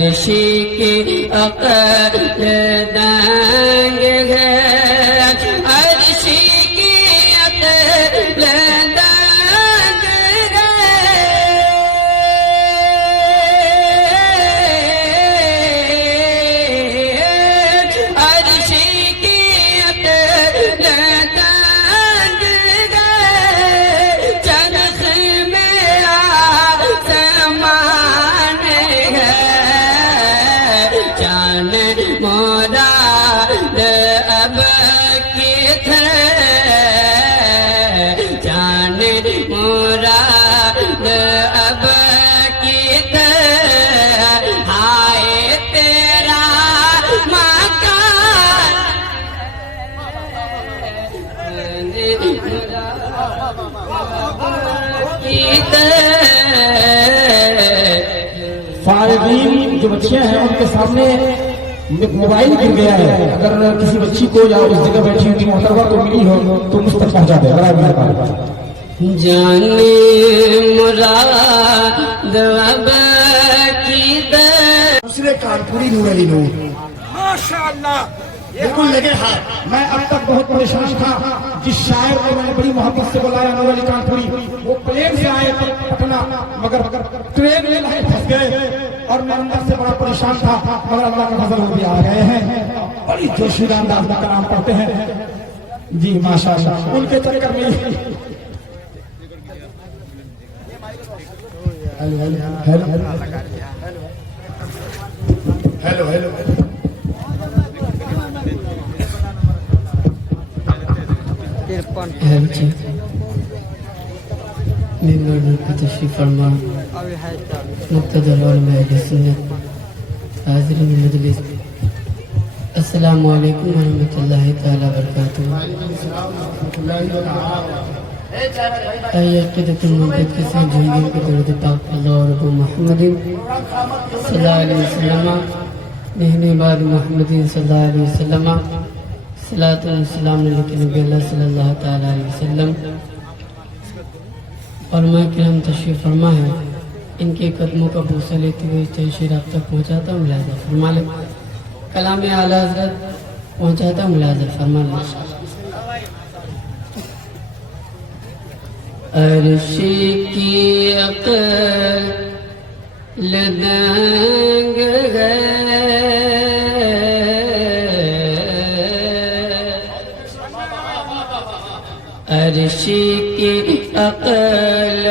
عرشی کی عقل دنگ ہے عرشی کی عقل دنگ ہے عرشی کی عقل دنگ ہے چرخ میں آسمان ہے جان مراد اب کت جان مراد اب کت ہائے تیرا مکان فائدین جو بچیاں ہیں ان کے سامنے موبائل گر گیا ہے، اگر کسی بچی کو یا اس جگہ بیٹھی ہوئی محترمہ کو ملی ہو تو مجھ تک پہنچا دے برائے مہربانی۔ جان مراد اب کت دوسرے کانپوری نور علی نور ماشاءاللہ بالکل لگے ہاتھ۔ میں اب تک بہت پریشان تھا، جس شاعر کو میں نے بڑی محبت سے بلایا نور علی کانپوری، وہ پلین سے آئے تھے پٹنہ مگر ٹرین میں لائے پھنس گئے اور میں اندر سے بڑا پریشان تھا، مگر اللہ کا فضل وہ بھی آ گئے ہیں، بڑی جوشیدہ انداز میں کلام پڑھتے ہیں جی ماشاءاللہ۔ ان کے چکر میں ہیلو ہیلو ممبر پر تشریف فرما مقتدر علماء اہل سنت حاضرین مجلس، السلام علیکم ورحمۃ اللہ تعالی وبرکاتہ۔ عقیدۃ المحبت کے ساتھ جھنڈوں کے درود پاک اللہ اور رب محمد صلی اللہ علیہ وسلم نحن بعد محمد صلی اللہ علیہ وسلم صلاۃ و سلام علیہ نبی اللہ صلی اللہ تعالی علیہ وسلم۔ علماء کرام تشریف فرما ہے، ان کے قدموں کا بوسہ لیتے ہوئے تشریف آپ تک پہنچاتا ہوں، ملاحظہ فرما لیں۔ کلام اعلیٰ حضرت پہنچاتا ہوں، ملاحظہ فرما لیں۔ عرشی کی عقل دنگ ہے عرشی کی عقل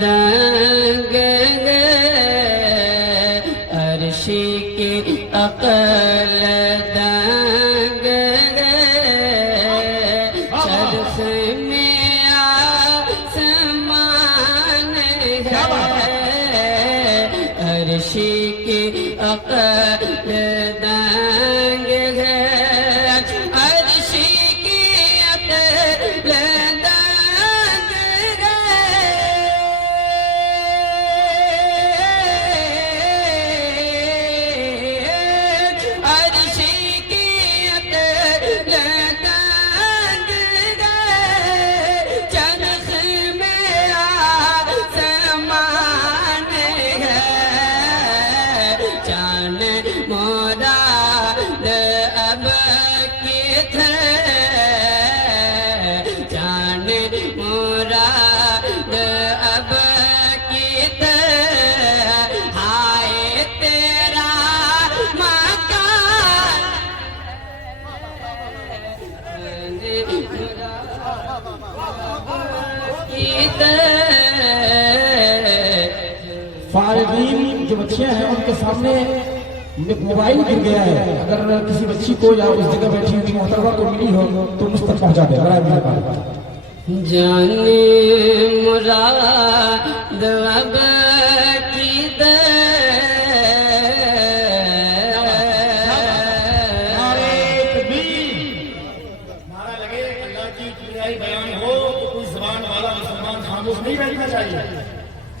دنگ ہے عرشی کی عقل دنگ ہے چرخ میں آسمان ہے عرشی کی عقل دنگ ہے عرشی کی عقل فائدین جو بچیاں ہیں ان کے سامنے موبائل گر گیا ہے، اگر کسی بچی کو یا اس جگہ بیٹھی ہوئی محترمہ کو ملی ہو تو مجھ تک پہنچا دے برائے مہربانی۔ جان مراد اب کت نعرہ لگے اللہ کی کبریائی بیان ہو تو کوئی زبان والا مسلمان خاموش نہیں بیٹھنا چاہیے،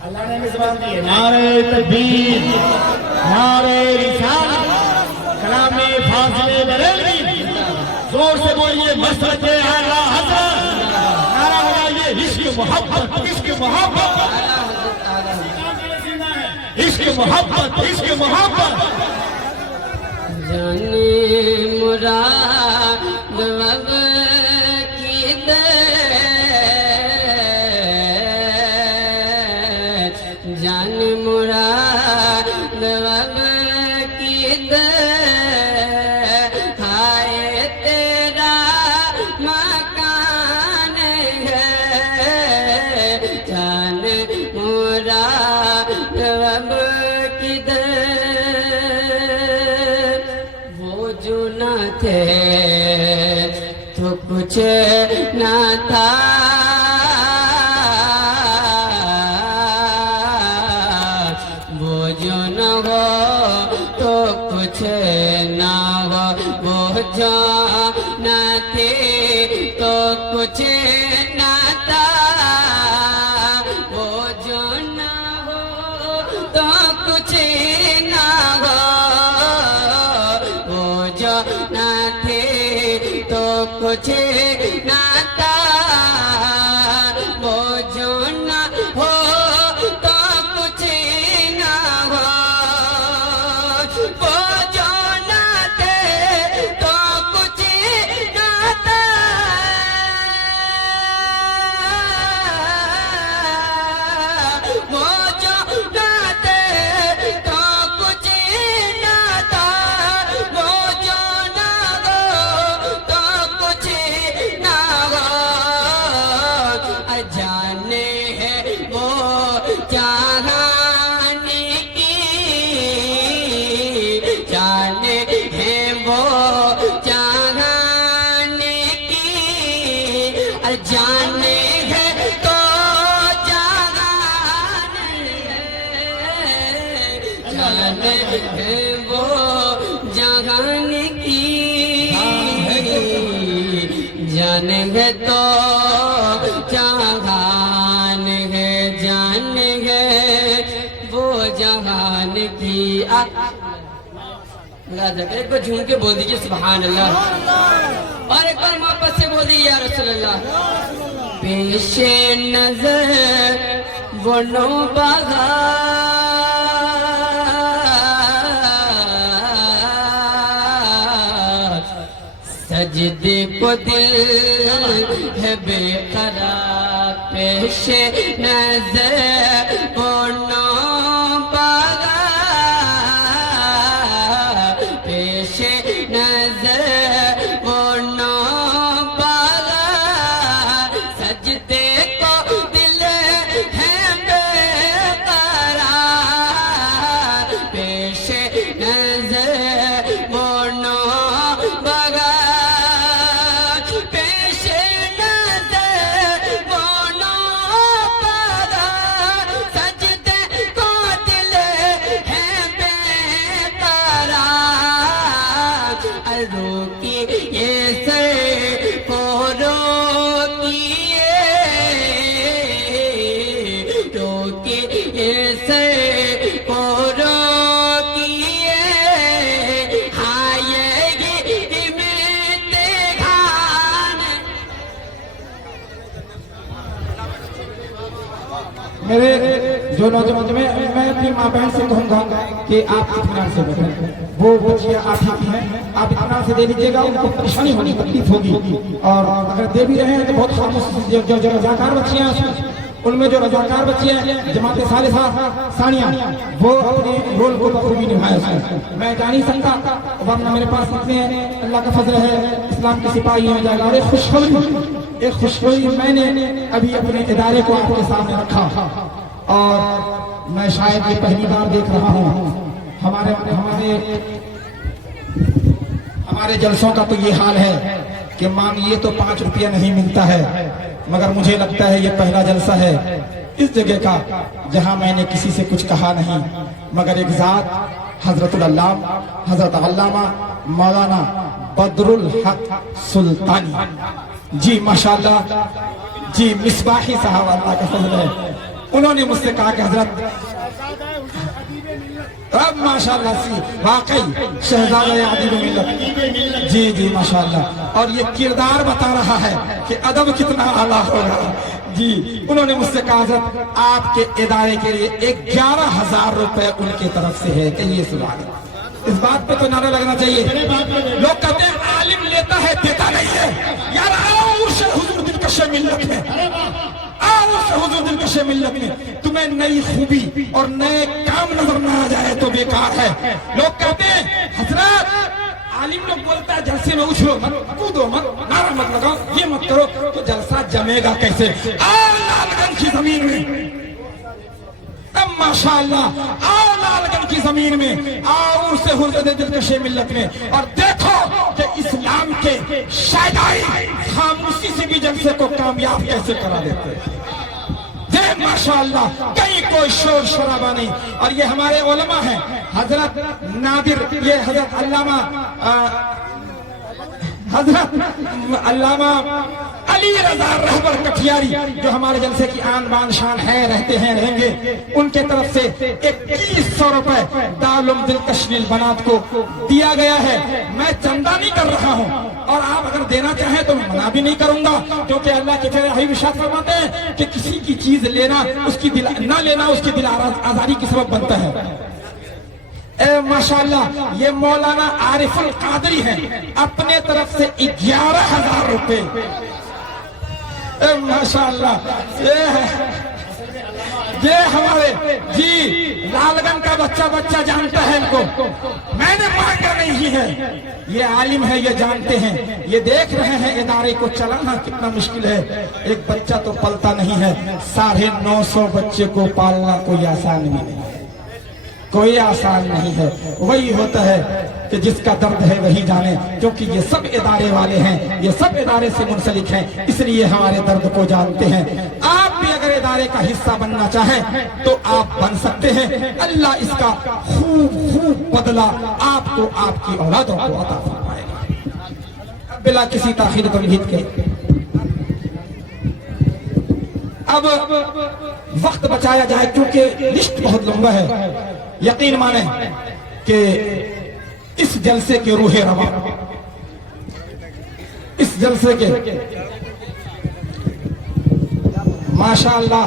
اللہ نے ہمیں زبان دی ہے۔ نعرہ تکبیر، نعرہ رسالت، کلام فاضل بریلوی، زور سے بولیے مسلک اعلی حضرت، نعرہ لگائیے عشق محبت، عشق محبت، عشق محبت عشق محبت جانے مراد وب کی دے جان مراد وب کی دے ہائے تیرا مکان ہے جان مراد وب کی دے وہ جو نہ تھے تو کچھ نہ تھا وہ جو نہ ہو تو کچھ نہ ہو وہ جو نہ تھے تو کچھ نہ تھا وہ جو نہ ہو تو کچھ نہ ہو وہ جو نہ تھے تو کچھ نہ تھا وہ جو نہ ہو تو کچھ نہ ہو وہ جو نہ تھے تو کچھ نہ تھا وہ جو نہ تھے تو کچھ نہ تھا وہ جو نہ ہو تو کچھ نہ ہو جانے ہے وہ جہانے کی جانے ہے وہ جہانے کی جانے ہے تو جہان ہے جانے ہے وہ جہان کی جانے ہے تو جہان ہے جانے ہے وہ جہان کی ایک بار جھوم کے بول دیجئے سبحان اللہ اور ایک بار محبت سے بول دیجئے یا رسول اللہ پیش نظر وہ نو بغار سجدے کو دل ہے بے قرار پیش نظر وہ نو بغار پیش نظر وہ نو بغار سجدے کو دل ہے بے قرار پیش نظر وہ نو بغار پیش نظر وہ نو بغار سجدے کو دل ہے بے قرار روکیے سر کو روکیے روکیے سر کو روکیے ہاں یہ امتحان میرے جو نوجوان میں اپنی ماں بہن سے کہوں گا کہ آپ اطمینان سے بیٹھیں وہ بچیاں آپ ہی کی ہیں آپ اطمینان سے دے دیجیے گا ان کو پریشانی ہوگی تکلیف ہوگی اور اگر دے بھی رہے ہیں تو بہت خاموش جو رضاکار بچیاں ہیں ان میں جو رضاکار بچیاں ہیں جماعت ثالثہ ثانیہ وہ اپنے رول کو بخوبی نبھائے اس میں میں جا نہیں سکتا ورنہ میرے پاس اتنے ہیں اللہ کا فضل ہے اسلام کے سپاہی ہیں جائے گا اور ایک خوشخبری میں نے ابھی اپنے ادارے کو آپ کے سامنے رکھا اور میں شاید یہ پہلی بار دیکھ رہا ہوں ہمارے جلسوں کا تو یہ حال ہے کہ مانگیے تو 5 روپیہ نہیں ملتا ہے مگر مجھے لگتا ہے یہ پہلا جلسہ ہے اس جگہ کا جہاں میں نے کسی سے کچھ کہا نہیں مگر ایک ذات حضرت علامہ مولانا بدر الحق سلطانی جی ماشاءاللہ جی مصباحی صاحب اللہ کا فضل ہے انہوں نے مجھ سے کہا کہ حضرت اب ماشاءاللہ سی واقعی شہزادہ ادیب ملت جی ماشاءاللہ اور یہ کردار بتا رہا ہے کہ ادب کتنا اعلیٰ ہوگا جی انہوں نے مجھ سے کہا حضرت آپ کے ادارے کے لیے 11,000 روپے ان کی طرف سے ہے، کہیے سبحان اللہ۔ اس بات پہ تو نعرہ لگنا چاہیے۔ لوگ کہتے ہیں عالم لیتا ہے دیتا نہیں ہے، یار آؤ عرش حضور دلکش ملت میں، آؤ عرش حضور دلکش ملت میں، تمہیں نئی خوبی اور نئے کام نظر نہ آ جائے تو بیکار ہے۔ لوگ کہتے ہیں حضرت عالم لوگ بولتا ہے جلسے میں اچھلو مت، کودو مت، نعرہ مت لگاؤ، یہ مت کرو، تو جلسہ جمے گا کیسے؟ آؤ لال گنج کی زمین میں، اب ماشاءاللہ آؤ لال گنج کی زمین میں، آؤ سے حضرت دلکش ملت میں، اور دیکھو کہ اسلام کے شائدائی خاموشی سے بھی جلسے کو کامیاب کیسے کرا دیتے ہیں۔ ماشاءاللہ کہیں کوئی شور شرابہ نہیں۔ اور یہ ہمارے علماء ہیں، حضرت نادر، یہ حضرت علامہ علی رضا رہبر کٹھیاری جو ہمارے جلسے کی آن بان شان ہے، رہتے ہیں، رہیں گے، ان کے طرف سے 2100 روپے دارالعلوم دلکش البنات کو دیا گیا ہے۔ میں چندہ نہیں کر رہا ہوں، اور آپ اگر دینا چاہیں تو میں منع بھی نہیں کروں گا، کیونکہ اللہ کے پیارے حبیب ارشاد فرماتے ہیں کہ کسی کی چیز لینا اس کی نہ لینا اس کی دل آزاری کی سبب بنتا ہے۔ اے ماشاءاللہ یہ مولانا عارف القادری ہیں، اپنے طرف سے 11,000 روپے۔ اے ماشاءاللہ یہ ہمارے جی لال گنج کا بچہ جانتا ہے ان کو، میں نے مانگا نہیں ہے، یہ عالم ہے، یہ جانتے ہیں، یہ دیکھ رہے ہیں ادارے کو چلانا کتنا مشکل ہے۔ ایک بچہ تو پلتا نہیں ہے، 950 بچے کو پالنا کوئی آسان نہیں ہے، کوئی آسان نہیں ہے۔ وہی ہوتا ہے کہ جس کا درد ہے وہی جانے، کیونکہ یہ سب ادارے والے ہیں، یہ سب ادارے سے منسلک ہیں، اس لیے ہمارے درد کو جانتے ہیں۔ آپ بھی اگر ادارے کا حصہ بننا چاہیں تو آپ بن سکتے ہیں، اللہ اس کا خوب بدلہ آپ کو آپ کی اولادوں کو عطا فرمائے گا بلا کسی تاخیر تمہید کے۔ اب وقت بچایا جائے کیونکہ لسٹ بہت لمبا ہے۔ یقین مانیں کہ اس جلسے کے روح رواں، اس جلسے کے ماشاءاللہ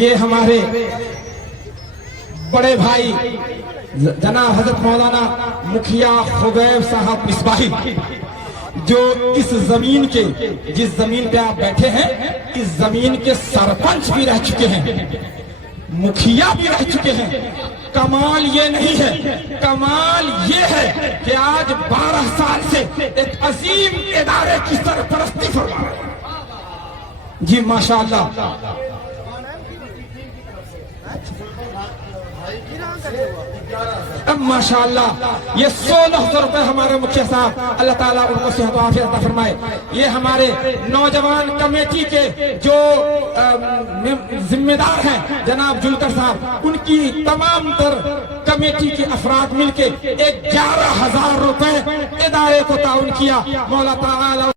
یہ ہمارے بڑے بھائی جناب حضرت مولانا مکھیا خبیب صاحب مصباحی، جو اس زمین کے، جس زمین پہ آپ بیٹھے ہیں، اس زمین کے سرپنچ بھی رہ چکے ہیں، مکھیا بھی رہ چکے ہیں۔ کمال یہ نہیں ہے، کمال یہ ہے کہ آج 12 سال سے ایک عظیم ادارے کی سرپرستی فرما رہے ہیں۔ جی ماشاءاللہ اب ماشاءاللہ یہ 16,000 روپے ہمارے مکھیا صاحب، اللہ تعالیٰ ان کو صحت و عافیت عطا فرمائے۔ یہ ہمارے نوجوان کمیٹی کے جو ذمہ دار ہیں جناب جلکر صاحب، ان کی تمام تر کمیٹی کے افراد مل کے 11,000 روپے ادارے کو تعاون کیا۔ مولا تعالیٰ